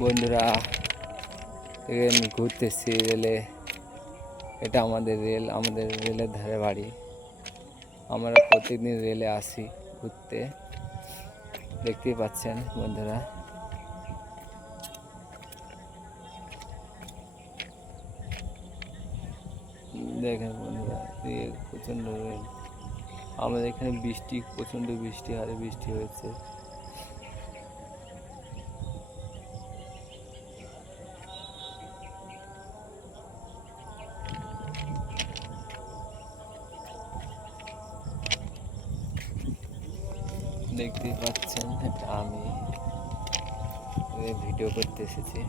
বন্ধুরা, এখানে ঘুরতেছি রেলে। এটা আমাদের রেল, আমাদের রেলের ধারে বাড়ি। আমরা প্রতিদিন রেলে আসি ঘুরতে, দেখতেই পাচ্ছেন বন্ধুরা। দেখেন বন্ধুরা, প্রচণ্ড রেল। আমাদের এখানে প্রচণ্ড বৃষ্টি হারে বৃষ্টি হয়েছে। দেখতেই পাচ্ছেন, আমি ভিডিও করতে এসেছি।